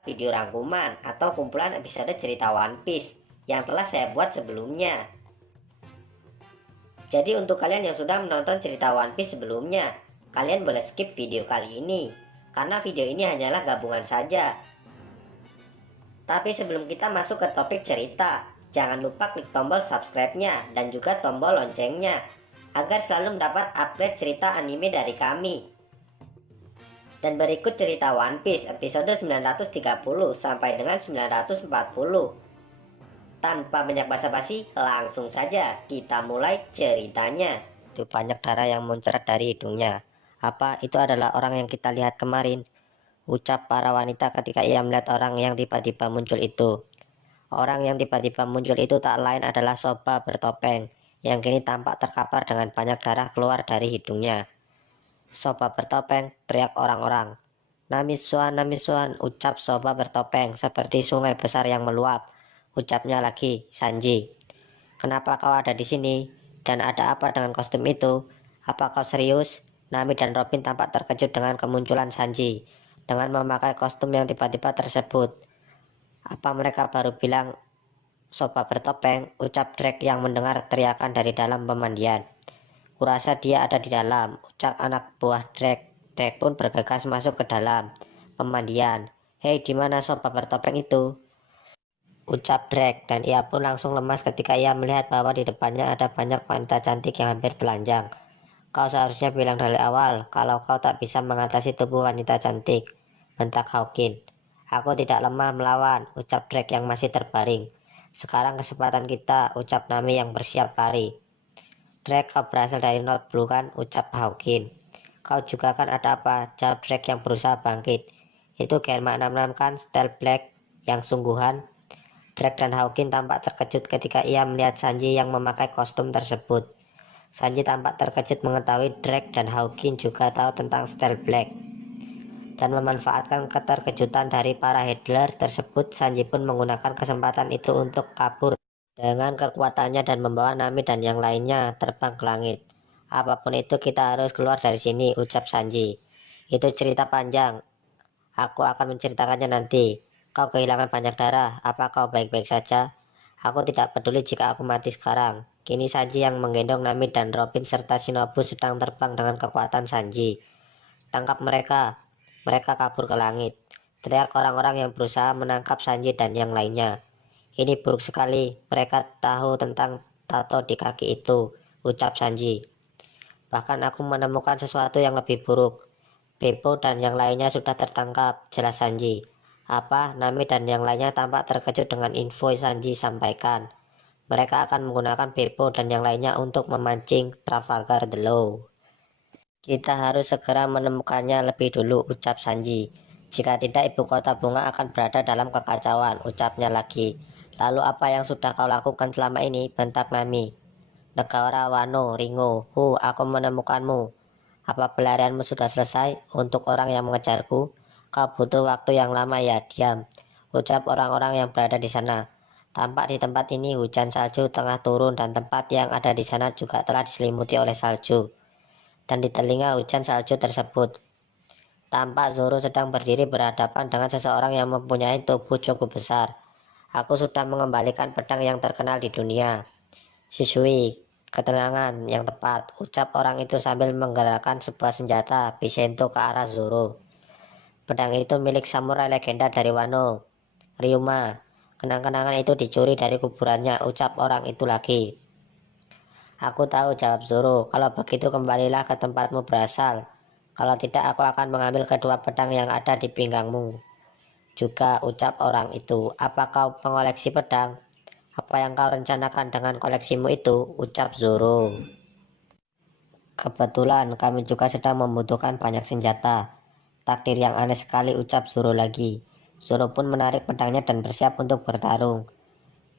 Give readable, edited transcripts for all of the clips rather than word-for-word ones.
video rangkuman atau kumpulan episode cerita One Piece yang telah saya buat sebelumnya. Jadi untuk kalian yang sudah menonton cerita One Piece sebelumnya, kalian boleh skip video kali ini, karena video ini hanyalah gabungan saja. Tapi sebelum kita masuk ke topik cerita, jangan lupa klik tombol subscribe-nya dan juga tombol loncengnya, agar selalu mendapat update cerita anime dari kami. Dan berikut cerita One Piece episode 930 sampai dengan 940. Tanpa banyak basa-basi, langsung saja kita mulai ceritanya. Itu banyak darah yang muncrat dari hidungnya. Apa itu adalah orang yang kita lihat kemarin? Ucap para wanita ketika ia melihat orang yang tiba-tiba muncul itu. Orang yang tiba-tiba muncul itu tak lain adalah Soba bertopeng, yang kini tampak terkapar dengan banyak darah keluar dari hidungnya. Soba bertopeng, teriak orang-orang. Namiswan, Namiswan, ucap Soba bertopeng seperti sungai besar yang meluap. Ucapnya lagi, Sanji. Kenapa kau ada di sini? Dan ada apa dengan kostum itu? Apa kau serius? Nami dan Robin tampak terkejut dengan kemunculan Sanji dengan memakai kostum yang tiba-tiba tersebut. Apa mereka baru bilang Soba bertopeng? Ucap Drake yang mendengar teriakan dari dalam pemandian. Kurasa dia ada di dalam, ucap anak buah Drake. Drake pun bergegas masuk ke dalam pemandian. Hei, di mana Soba bertopeng itu? Ucap Drake, dan ia pun langsung lemas ketika ia melihat bahwa di depannya ada banyak wanita cantik yang hampir telanjang. Kau seharusnya bilang dari awal kalau kau tak bisa mengatasi tubuh wanita cantik, bentak Hawkin. Aku tidak lemah melawan, ucap Drake yang masih terbaring. Sekarang kesempatan kita, ucap Nami yang bersiap lari. Drake, kau berasal dari North Blue kan, ucap Hawkin. Kau juga kan, ada apa, jawab Drake yang berusaha bangkit. Itu Germa 66 kan, style black yang sungguhan. Drake dan Hawkin tampak terkejut ketika ia melihat Sanji yang memakai kostum tersebut. Sanji tampak terkejut mengetahui Drake dan Hawkin juga tahu tentang style black. Dan memanfaatkan keterkejutan dari para handler tersebut, Sanji pun menggunakan kesempatan itu untuk kabur dengan kekuatannya dan membawa Nami dan yang lainnya terbang ke langit. Apapun itu, kita harus keluar dari sini, ucap Sanji. Itu cerita panjang. Aku akan menceritakannya nanti. Kau kehilangan banyak darah. Apa kau baik-baik saja? Aku tidak peduli jika aku mati sekarang. Kini Sanji yang menggendong Nami dan Robin serta Shinobu sedang terbang dengan kekuatan Sanji. Tangkap mereka. Mereka kabur ke langit. Teriak orang-orang yang berusaha menangkap Sanji dan yang lainnya. Ini buruk sekali. Mereka tahu tentang tato di kaki itu, ucap Sanji. Bahkan aku menemukan sesuatu yang lebih buruk. Beppo dan yang lainnya sudah tertangkap, jelas Sanji. Apa? Nami dan yang lainnya tampak terkejut dengan info Sanji sampaikan. Mereka akan menggunakan Beppo dan yang lainnya untuk memancing Trafalgar Law. Kita harus segera menemukannya lebih dulu, ucap Sanji. Jika tidak, ibu kota bunga akan berada dalam kekacauan, ucapnya lagi. Lalu apa yang sudah kau lakukan selama ini? Bentak Nami. Negara Wano, Ringo, aku menemukanmu. Apa pelarianmu sudah selesai? Untuk orang yang mengejarku, kau butuh waktu yang lama ya, diam, ucap orang-orang yang berada di sana. Tampak di tempat ini hujan salju tengah turun dan tempat yang ada di sana juga telah diselimuti oleh salju. Dan di telinga hujan salju tersebut, tampak Zoro sedang berdiri berhadapan dengan seseorang yang mempunyai tubuh cukup besar. Aku sudah mengembalikan pedang yang terkenal di dunia. Shisui, ketenangan yang tepat, ucap orang itu sambil menggerakkan sebuah senjata Bisento ke arah Zoro. Pedang itu milik samurai legenda dari Wano, Ryuma. Kenang-kenangan itu dicuri dari kuburannya, ucap orang itu lagi. Aku tahu, jawab Zoro. Kalau begitu kembalilah ke tempatmu berasal. Kalau tidak, aku akan mengambil kedua pedang yang ada di pinggangmu juga, ucap orang itu. Apa kau pengoleksi pedang? Apa yang kau rencanakan dengan koleksimu itu? Ucap Zoro. Kebetulan kami juga sedang membutuhkan banyak senjata. Takdir yang aneh sekali, ucap Zoro lagi. Zoro pun menarik pedangnya dan bersiap untuk bertarung.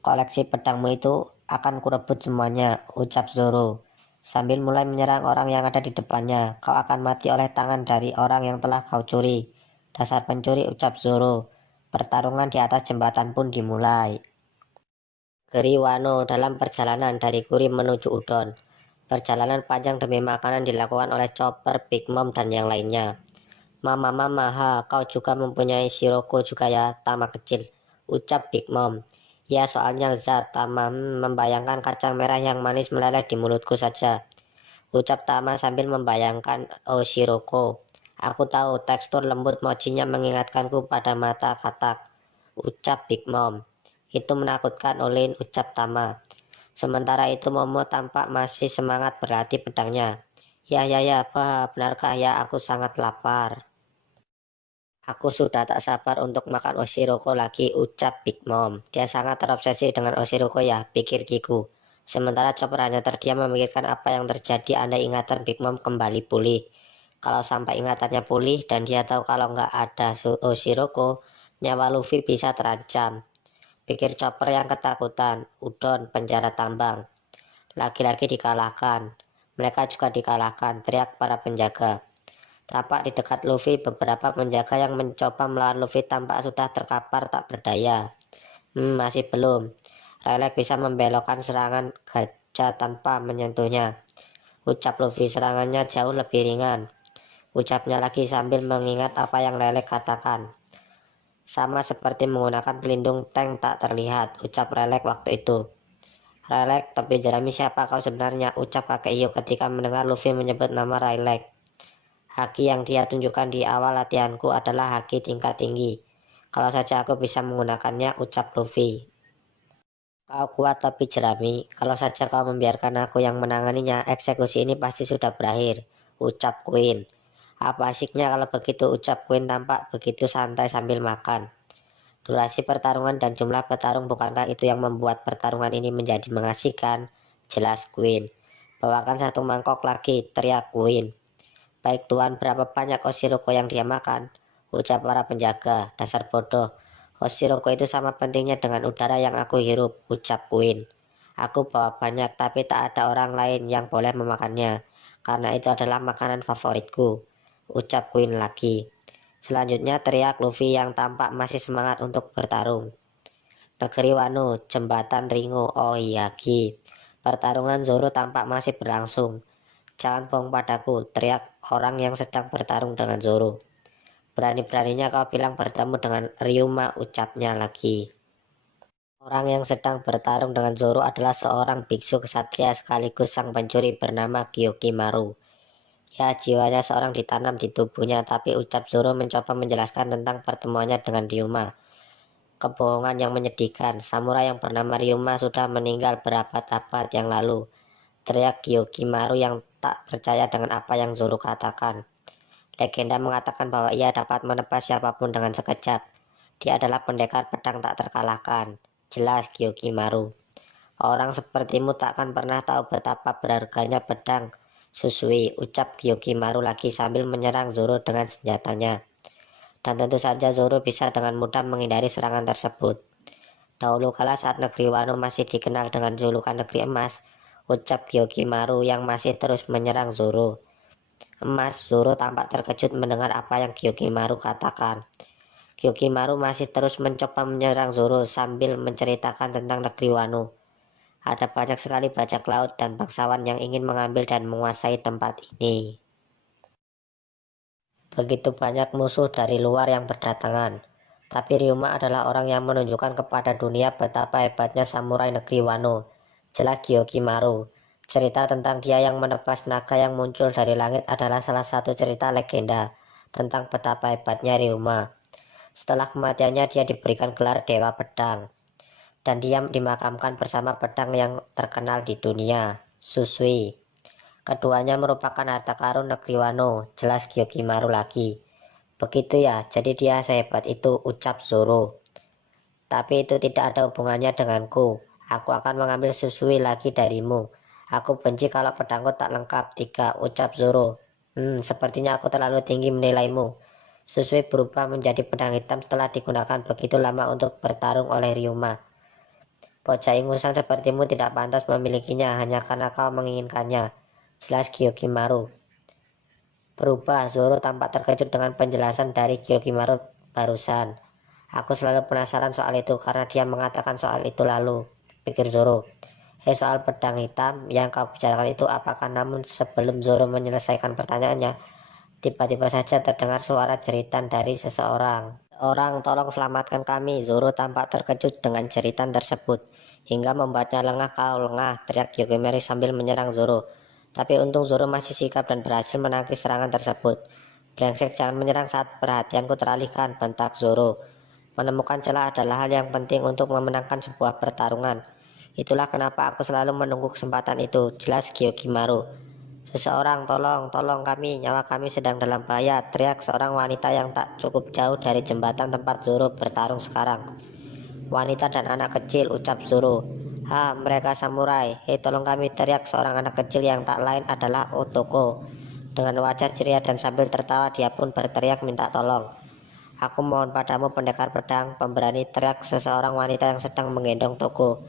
Koleksi pedangmu itu akan kurebut semuanya, ucap Zoro. Sambil mulai menyerang orang yang ada di depannya. Kau akan mati oleh tangan dari orang yang telah kau curi. Dasar pencuri, ucap Zoro. Pertarungan di atas jembatan pun dimulai. Geri Wano dalam perjalanan dari Kuri menuju Udon. Perjalanan panjang demi makanan dilakukan oleh Chopper, Big Mom, dan yang lainnya. Mama, ha, kau juga mempunyai Shiroko juga ya, Tama kecil, ucap Big Mom. Ya, soalnya zat Tama membayangkan kacang merah yang manis meleleh di mulutku saja, ucap Tama sambil membayangkan Shiroko. Aku tahu tekstur lembut mochinya mengingatkanku pada mata katak, ucap Big Mom. Itu menakutkan, Olin, ucap Tama. Sementara itu Momo tampak masih semangat berlatih pedangnya. Ya, benarkah ya, aku sangat lapar. Aku sudah tak sabar untuk makan Oshiroko lagi, ucap Big Mom. Dia sangat terobsesi dengan Oshiroko ya, pikir Kiku. Sementara Chopper hanya terdiam memikirkan apa yang terjadi andai ingatan Big Mom kembali pulih. Kalau sampai ingatannya pulih dan dia tahu kalau nggak ada Oshiroko, nyawa Luffy bisa terancam. Pikir Chopper yang ketakutan. Udon, penjara tambang. Laki-laki dikalahkan. Mereka juga dikalahkan, teriak para penjaga. Tampak di dekat Luffy beberapa penjaga yang mencoba melawan Luffy tampak sudah terkapar tak berdaya. Masih belum. Rayleigh bisa membelokkan serangan gajah tanpa menyentuhnya, ucap Luffy. Serangannya jauh lebih ringan, ucapnya lagi sambil mengingat apa yang Rayleigh katakan. Sama seperti menggunakan pelindung tank tak terlihat, ucap Rayleigh waktu itu. Rayleigh, tapi jerami siapa kau sebenarnya, ucap kakek Hio ketika mendengar Luffy menyebut nama Rayleigh. Haki yang dia tunjukkan di awal latihanku adalah haki tingkat tinggi. Kalau saja aku bisa menggunakannya, ucap Luffy. Kau kuat tapi jerami. Kalau saja kau membiarkan aku yang menanganinya, eksekusi ini pasti sudah berakhir, ucap Queen. Apa asiknya kalau begitu, ucap Queen tampak begitu santai sambil makan. Durasi pertarungan dan jumlah petarung, bukankah itu yang membuat pertarungan ini menjadi mengasihkan? Jelas Queen. Bawakan satu mangkok lagi, teriak Queen. Baik tuan, berapa banyak Oshiroko yang dia makan, ucap para penjaga. Dasar bodoh, Oshiroko itu sama pentingnya dengan udara yang aku hirup, ucap Queen. Aku bawa banyak tapi tak ada orang lain yang boleh memakannya, karena itu adalah makanan favoritku, ucap Queen lagi. Selanjutnya teriak Luffy yang tampak masih semangat untuk bertarung. Negeri Wano, jembatan Ringo, oh iya Ki. Pertarungan Zoro tampak masih berlangsung. Jangan bohong padaku, teriak orang yang sedang bertarung dengan Zoro. Berani-beraninya kau bilang bertemu dengan Ryuma, ucapnya lagi. Orang yang sedang bertarung dengan Zoro adalah seorang biksu kesatria sekaligus sang pencuri bernama Kyokimaru. Ya, jiwanya seorang ditanam di tubuhnya, tapi ucap Zoro mencoba menjelaskan tentang pertemuannya dengan Ryuma. Kebohongan yang menyedihkan, samurai yang bernama Ryuma sudah meninggal berabad-abad yang lalu, teriak Kyokimaru yang tak percaya dengan apa yang Zoro katakan. Legenda mengatakan bahwa ia dapat menebas siapapun dengan sekejap. Dia adalah pendekar pedang tak terkalahkan, jelas Kyokimaru. Orang sepertimu takkan pernah tahu betapa berharganya pedang, Susui, ucap Kyokimaru lagi sambil menyerang Zoro dengan senjatanya. Dan tentu saja Zoro bisa dengan mudah menghindari serangan tersebut. Dahulu kala saat negeri Wano masih dikenal dengan julukan negeri emas, ucap Kyokimaru yang masih terus menyerang Zoro. Emas, Zoro tampak terkejut mendengar apa yang Kyokimaru katakan. Kyokimaru masih terus mencoba menyerang Zoro sambil menceritakan tentang negeri Wano. Ada banyak sekali bajak laut dan bangsawan yang ingin mengambil dan menguasai tempat ini. Begitu banyak musuh dari luar yang berdatangan. Tapi Ryuma adalah orang yang menunjukkan kepada dunia betapa hebatnya samurai negeri Wano, jelas Kyokimaru. Cerita tentang dia yang menebas naga yang muncul dari langit adalah salah satu cerita legenda tentang betapa hebatnya Ryuma. Setelah kematiannya dia diberikan gelar Dewa Pedang. Dan dia dimakamkan bersama pedang yang terkenal di dunia, Susui. Keduanya merupakan harta karun negeri Wano, jelas Kyokimaru lagi. Begitu ya, jadi dia sehebat itu, ucap Zoro. Tapi itu tidak ada hubungannya denganku. Aku akan mengambil Susui lagi darimu. Aku benci kalau pedangku tak lengkap, ucap Zoro. Sepertinya aku terlalu tinggi menilaimu. Susui berubah menjadi pedang hitam setelah digunakan begitu lama untuk bertarung oleh Ryuma. Bocah ingusan sepertimu tidak pantas memilikinya hanya karena kau menginginkannya, jelas Kyokimaru. Berubah, Zoro tampak terkejut dengan penjelasan dari Kyokimaru barusan. Aku selalu penasaran soal itu karena dia mengatakan soal itu lalu, pikir Zoro. Soal pedang hitam yang kau bicarakan itu apakah? Namun sebelum Zoro menyelesaikan pertanyaannya, Tiba-tiba saja terdengar suara jeritan dari seseorang. "Orang, tolong selamatkan kami!" Zoro tampak terkejut dengan jeritan tersebut, hingga membuatnya lengah. "Kau lengah!" teriak Hyukimari sambil menyerang Zoro. Tapi untung Zoro masih sigap dan berhasil menangkis serangan tersebut. "Brengsek, jangan menyerang saat perhatianku teralihkan," bentak Zoro. Menemukan celah adalah hal yang penting untuk memenangkan sebuah pertarungan. Itulah kenapa aku selalu menunggu kesempatan itu, jelas Gyokimaro. "Seseorang, tolong kami, nyawa kami sedang dalam bahaya," teriak seorang wanita yang tak cukup jauh dari jembatan tempat Zoro bertarung sekarang. "Wanita dan anak kecil," ucap Zoro. "Ha, mereka samurai. Hei, tolong kami," teriak seorang anak kecil yang tak lain adalah Otoko. Dengan wajah ceria dan sambil tertawa dia pun berteriak minta tolong. "Aku mohon padamu, pendekar pedang pemberani," teriak seseorang wanita yang sedang menggendong Toko.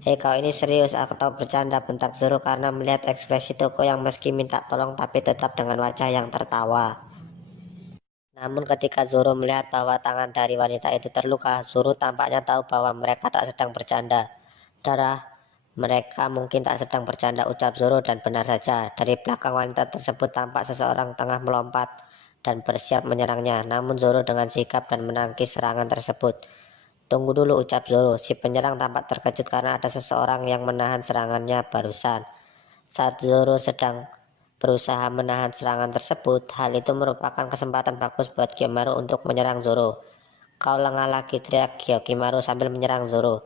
"Hei, kau ini serius atau bercanda?" bentak Zoro karena melihat ekspresi Toko yang meski minta tolong tapi tetap dengan wajah yang tertawa. Namun ketika Zoro melihat bahwa tangan dari wanita itu terluka, Zoro tampaknya tahu bahwa mereka tak sedang bercanda. "Darah, mereka mungkin tak sedang bercanda," ucap Zoro, dan benar saja. Dari belakang wanita tersebut tampak seseorang tengah melompat dan bersiap menyerangnya. Namun Zoro dengan sigap dan menangkis serangan tersebut. "Tunggu dulu," ucap Zoro. Si penyerang tampak terkejut karena ada seseorang yang menahan serangannya barusan. Saat Zoro sedang berusaha menahan serangan tersebut, hal itu merupakan kesempatan bagus buat Gyokimaro untuk menyerang Zoro. "Kau lengah lagi," teriak Gyokimaro sambil menyerang Zoro.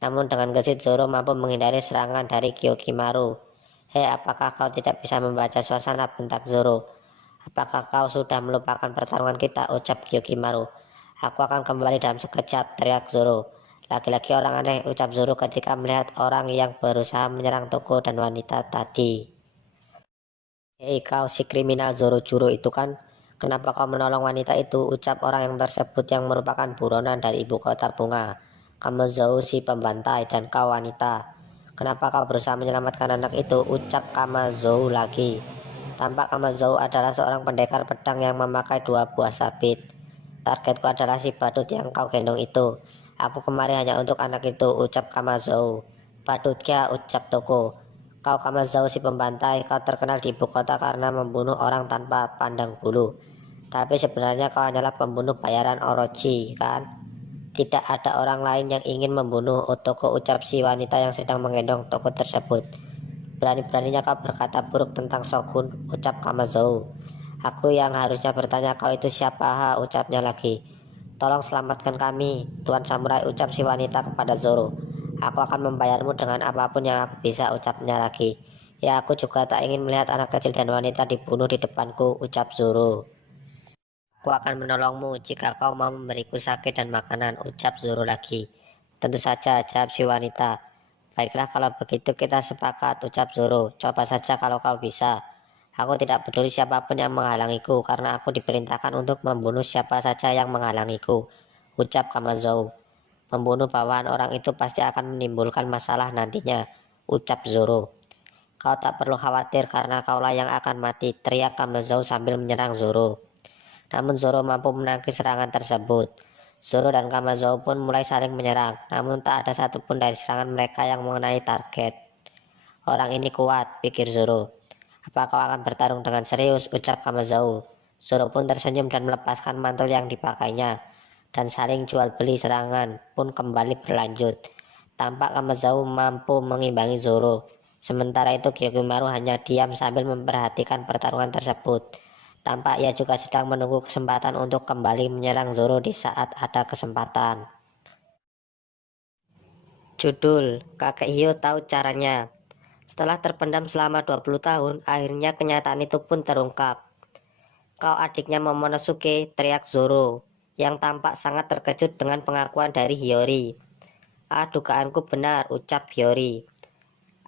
Namun dengan gesit Zoro mampu menghindari serangan dari Gyokimaro. "Hei, apakah kau tidak bisa membaca suasana?" bentak Zoro. "Apakah kau sudah melupakan pertarungan kita?" ucap Gyokimaro. "Aku akan kembali dalam sekejap," teriak Zoro. "Laki-laki orang aneh," ucap Zoro ketika melihat orang yang berusaha menyerang Toko dan wanita tadi. "Hei, kau si kriminal Zorojuro itu kan? Kenapa kau menolong wanita itu?" ucap orang yang tersebut yang merupakan buronan dari ibu kota bunga. "Kamazou si pembantai, dan kau wanita. Kenapa kau berusaha menyelamatkan anak itu?" ucap Kamazou lagi. Tampak Kamazou adalah seorang pendekar pedang yang memakai 2 buah sabit. "Targetku adalah si badut yang kau gendong itu. Aku kemari hanya untuk anak itu," ucap Kamazou. "Badut ya?" ucap Toko. "Kau Kamazou si pembantai, kau terkenal di ibu kota karena membunuh orang tanpa pandang bulu. Tapi sebenarnya kau hanyalah pembunuh bayaran Orochi, kan? Tidak ada orang lain yang ingin membunuh Otoko," ucap si wanita yang sedang menggendong Toko tersebut. "Berani-beraninya kau berkata buruk tentang Shogun," ucap Kamazou. "Aku yang harusnya bertanya kau itu siapa?" Ha, ucapnya lagi. "Tolong selamatkan kami, Tuan Samurai," ucap si wanita kepada Zoro. "Aku akan membayarmu dengan apapun yang aku bisa," ucapnya lagi. "Ya, aku juga tak ingin melihat anak kecil dan wanita dibunuh di depanku," ucap Zoro. "Aku akan menolongmu jika kau mau memberiku sake dan makanan," ucap Zoro lagi. "Tentu saja," jawab si wanita. "Baiklah, kalau begitu kita sepakat," ucap Zoro. "Coba saja kalau kau bisa. Aku tidak peduli siapapun yang menghalangiku, karena aku diperintahkan untuk membunuh siapa saja yang menghalangiku," ucap Kamazou. "Membunuh bawahan orang itu pasti akan menimbulkan masalah nantinya," ucap Zoro. "Kau tak perlu khawatir karena kaulah yang akan mati," teriak Kamazou sambil menyerang Zoro. Namun Zoro mampu menangkis serangan tersebut. Zoro dan Kamazou pun mulai saling menyerang, namun tak ada satupun dari serangan mereka yang mengenai target. "Orang ini kuat," pikir Zoro. "Apa kau akan bertarung dengan serius?" ucap Kamazou. Zoro pun tersenyum dan melepaskan mantul yang dipakainya, dan saling jual beli serangan pun kembali berlanjut. Tampak Kamazou mampu mengimbangi Zoro. Sementara itu Gyokimaro hanya diam sambil memperhatikan pertarungan tersebut. Tampak ia juga sedang menunggu kesempatan untuk kembali menyerang Zoro di saat ada kesempatan. Judul: Kakek Hio Tahu Caranya. Setelah terpendam selama 20 tahun, akhirnya kenyataan itu pun terungkap. "Kau adiknya Momonosuke," teriak Zoro, yang tampak sangat terkejut dengan pengakuan dari Hiyori. "Ah, dugaanku benar," ucap Hiyori.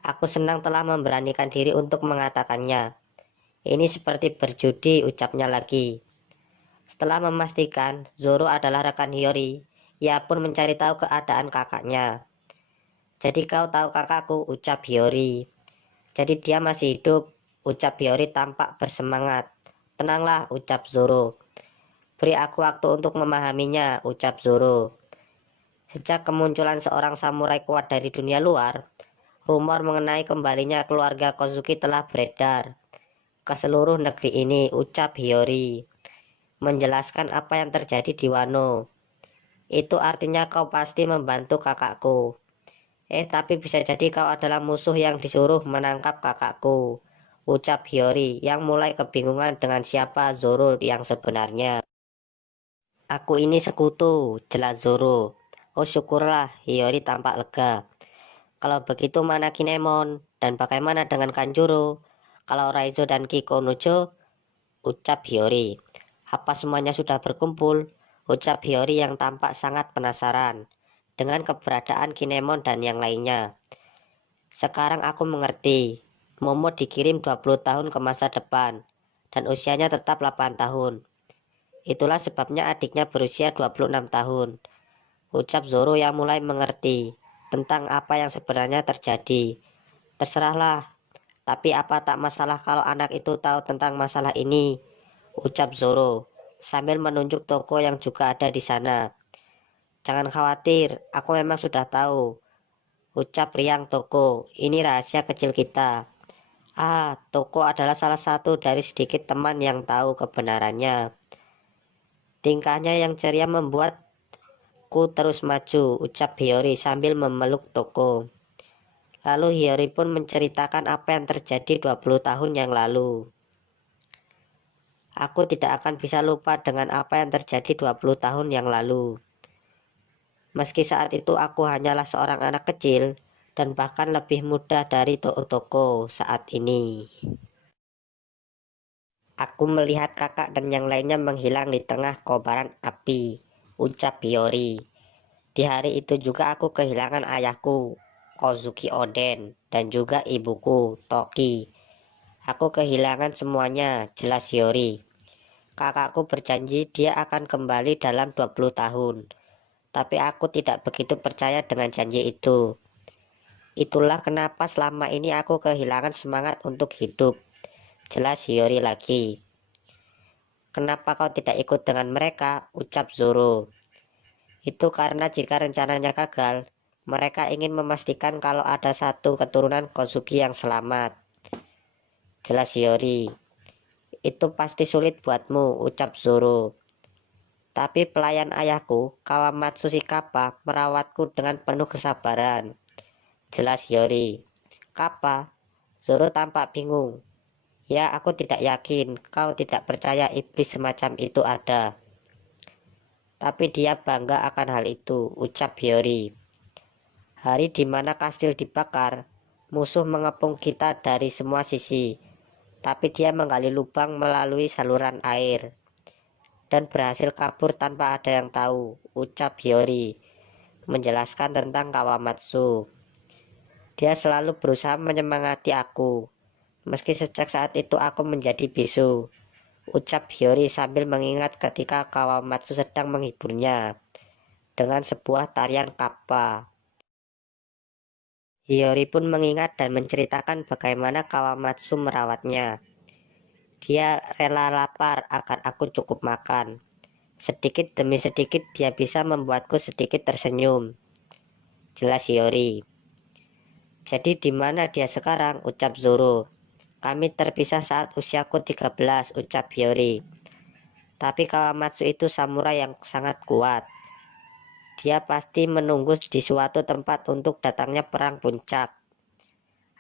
"Aku senang telah memberanikan diri untuk mengatakannya. Ini seperti berjudi," ucapnya lagi. Setelah memastikan Zoro adalah rekan Hiyori, ia pun mencari tahu keadaan kakaknya. "Jadi kau tahu kakakku," ucap Hiyori. "Jadi dia masih hidup," ucap Hiyori tampak bersemangat. "Tenanglah," ucap Zoro. "Beri aku waktu untuk memahaminya," ucap Zoro. Sejak kemunculan seorang samurai kuat dari dunia luar, rumor mengenai kembalinya keluarga Kozuki telah beredar. ke seluruh negeri ini, ucap Hiyori, menjelaskan apa yang terjadi di Wano. Itu artinya kau pasti membantu kakakku. Tapi bisa jadi kau adalah musuh yang disuruh menangkap kakakku, ucap Hiyori yang mulai kebingungan dengan siapa Zoro yang sebenarnya. Aku ini sekutu, jelas Zoro. Oh syukurlah, Hiyori tampak lega. Kalau begitu mana Kinemon? Dan bagaimana dengan Kanjuro? Kalau Raizo dan Kikonojo? Ucap Hiyori. Apa semuanya sudah berkumpul? Ucap Hiyori yang tampak sangat penasaran dengan keberadaan Kinemon dan yang lainnya. Sekarang aku mengerti. Momo dikirim 20 tahun ke masa depan dan usianya tetap 8 tahun. Itulah sebabnya adiknya berusia 26 tahun. Ucap Zoro yang mulai mengerti tentang apa yang sebenarnya terjadi. Terserahlah, tapi apa tak masalah kalau anak itu tahu tentang masalah ini? Ucap Zoro sambil menunjuk toko yang juga ada di sana. Jangan khawatir, aku memang sudah tahu. Ucap riang toko, ini rahasia kecil kita. Toko adalah salah satu dari sedikit teman yang tahu kebenarannya. Tingkahnya yang ceria membuatku terus maju, ucap Hiyori sambil memeluk toko. Lalu Hiyori pun menceritakan apa yang terjadi 20 tahun yang lalu. Aku tidak akan bisa lupa dengan apa yang terjadi 20 tahun yang lalu. Meski saat itu aku hanyalah seorang anak kecil dan bahkan lebih muda dari Toko saat ini. Aku melihat kakak dan yang lainnya menghilang di tengah kobaran api, ucap Hiyori. Di hari itu juga aku kehilangan ayahku, Kozuki Oden, dan juga ibuku, Toki. Aku kehilangan semuanya, jelas Hiyori. Kakakku berjanji dia akan kembali dalam 20 tahun. Tapi aku tidak begitu percaya dengan janji itu. Itulah kenapa selama ini aku kehilangan semangat untuk hidup. Jelas Hiyori lagi. Kenapa kau tidak ikut dengan mereka? Ucap Zoro. Itu karena jika rencananya gagal, mereka ingin memastikan kalau ada satu keturunan Kozuki yang selamat. Jelas Hiyori. Itu pasti sulit buatmu, ucap Zoro. Tapi pelayan ayahku, Kawamatsu Shikapa, merawatku dengan penuh kesabaran. Jelas Hiyori. Kappa? Zoro tampak bingung. Ya, aku tidak yakin kau tidak percaya iblis semacam itu ada. Tapi dia bangga akan hal itu, ucap Hiyori. Hari di mana kastil dibakar, musuh mengepung kita dari semua sisi. Tapi dia menggali lubang melalui saluran air dan berhasil kabur tanpa ada yang tahu, ucap Hiyori, menjelaskan tentang Kawamatsu. Dia selalu berusaha menyemangati aku, meski sejak saat itu aku menjadi bisu, ucap Hiyori sambil mengingat ketika Kawamatsu sedang menghiburnya dengan sebuah tarian kappa. Hiyori pun mengingat dan menceritakan bagaimana Kawamatsu merawatnya. Dia rela lapar agar aku cukup makan. Sedikit demi sedikit dia bisa membuatku sedikit tersenyum. Jelas Hiyori. Jadi di mana dia sekarang? Ucap Zoro. Kami terpisah saat usiaku 13, ucap Hiyori. Tapi Kawamatsu itu samurai yang sangat kuat. Dia pasti menunggu di suatu tempat untuk datangnya perang puncak.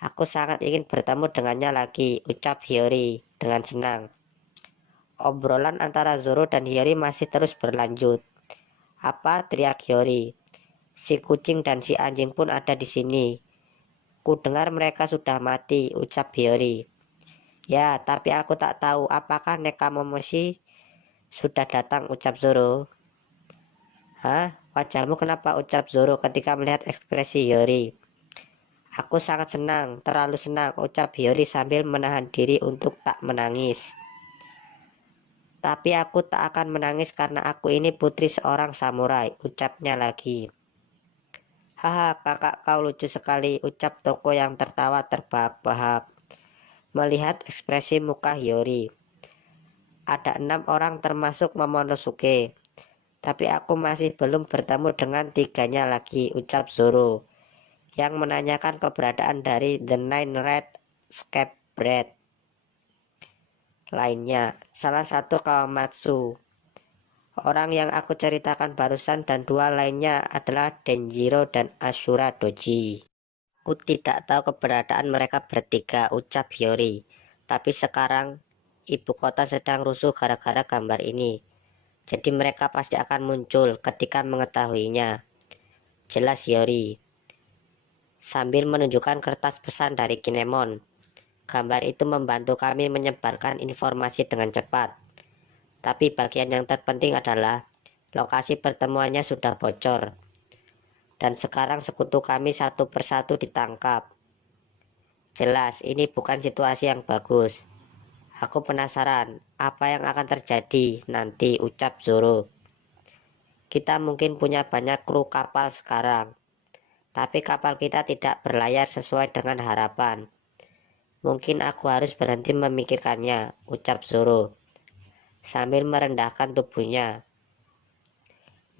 Aku sangat ingin bertemu dengannya lagi, ucap Hiyori dengan senang. Obrolan antara Zoro dan Hiyori masih terus berlanjut. Apa? Teriak Hiyori. Si kucing dan si anjing pun ada di sini. Ku dengar mereka sudah mati, ucap Hiyori. Ya, tapi aku tak tahu apakah Nekamomoshi sudah datang, ucap Zoro. Hah? Wajahmu kenapa, ucap Zoro ketika melihat ekspresi Hiyori. Aku sangat senang, terlalu senang, ucap Hiyori sambil menahan diri untuk tak menangis. Tapi aku tak akan menangis karena aku ini putri seorang samurai, ucapnya lagi. Haha, kakak kau lucu sekali, ucap Toko yang tertawa terbahak-bahak melihat ekspresi muka Hiyori. Ada 6 orang termasuk Momonosuke, tapi aku masih belum bertemu dengan tiganya lagi, ucap Zoro yang menanyakan keberadaan dari The Nine Red Scapegoat. lainnya. Salah satu Kawamatsu, orang yang aku ceritakan barusan, dan dua lainnya adalah Denjiro dan Ashura Doji. Aku tidak tahu keberadaan mereka bertiga, ucap Hiyori. Tapi sekarang ibu kota sedang rusuh gara-gara gambar ini. Jadi mereka pasti akan muncul ketika mengetahuinya. Jelas Hiyori, sambil menunjukkan kertas pesan dari Kinemon. Gambar itu membantu kami menyebarkan informasi dengan cepat. Tapi bagian yang terpenting adalah lokasi pertemuannya sudah bocor. Dan sekarang sekutu kami satu persatu ditangkap. Jelas ini bukan situasi yang bagus. Aku penasaran apa yang akan terjadi nanti, ucap Zoro. Kita mungkin punya banyak kru kapal sekarang, tapi kapal kita tidak berlayar sesuai dengan harapan. Mungkin aku harus berhenti memikirkannya, ucap Zoro sambil merendahkan tubuhnya.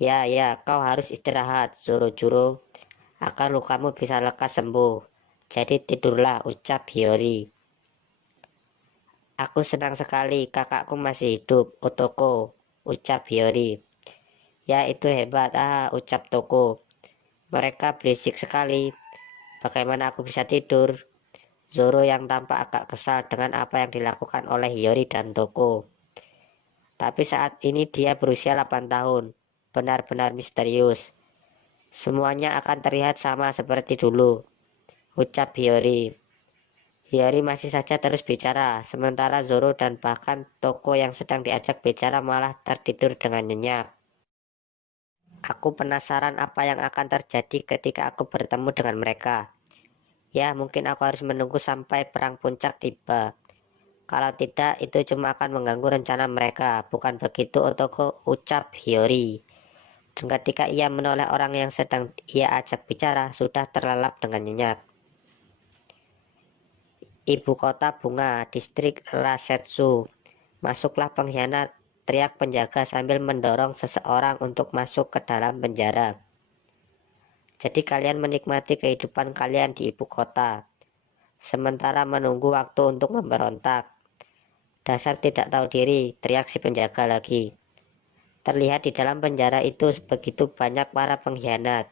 Ya, kau harus istirahat, Zoro-juro, agar lukamu bisa lekas sembuh. Jadi tidurlah, ucap Hiyori. Aku senang sekali kakakku masih hidup, Otoko, ucap Hiyori. Ya, itu hebat, ucap Toko. Mereka berisik sekali. Bagaimana aku bisa tidur? Zoro yang tampak agak kesal dengan apa yang dilakukan oleh Hiyori dan Toko. Tapi saat ini dia berusia 8 tahun. Benar-benar misterius. Semuanya akan terlihat sama seperti dulu, ucap Hiyori. Hiyori masih saja terus bicara, sementara Zoro dan bahkan Toko yang sedang diajak bicara malah tertidur dengan nyenyak. Aku penasaran apa yang akan terjadi ketika aku bertemu dengan mereka. Ya, mungkin aku harus menunggu sampai perang puncak tiba. Kalau tidak, itu cuma akan mengganggu rencana mereka. Bukan begitu, Otoko, ucap Hiyori. Dan ketika ia menoleh orang yang sedang ia ajak bicara, sudah terlelap dengan nyenyak. Ibu kota bunga, distrik Rasetsu. Masuklah pengkhianat, teriak penjaga sambil mendorong seseorang untuk masuk ke dalam penjara. Jadi kalian menikmati kehidupan kalian di ibu kota, sementara menunggu waktu untuk memberontak. Dasar tidak tahu diri, teriak si penjaga lagi. Terlihat di dalam penjara itu begitu banyak para pengkhianat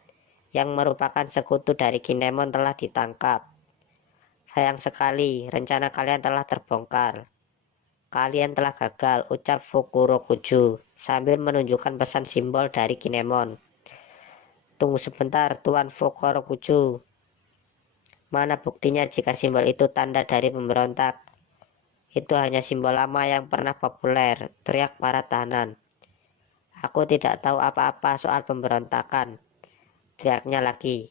yang merupakan sekutu dari Kinemon telah ditangkap. Sayang sekali, rencana kalian telah terbongkar. Kalian telah gagal, ucap Fukurokuju sambil menunjukkan pesan simbol dari Kinemon. Tunggu sebentar, Tuan Fukurokuju. Mana buktinya jika simbol itu tanda dari pemberontak? Itu hanya simbol lama yang pernah populer, teriak para tahanan. Aku tidak tahu apa-apa soal pemberontakan, teriaknya lagi.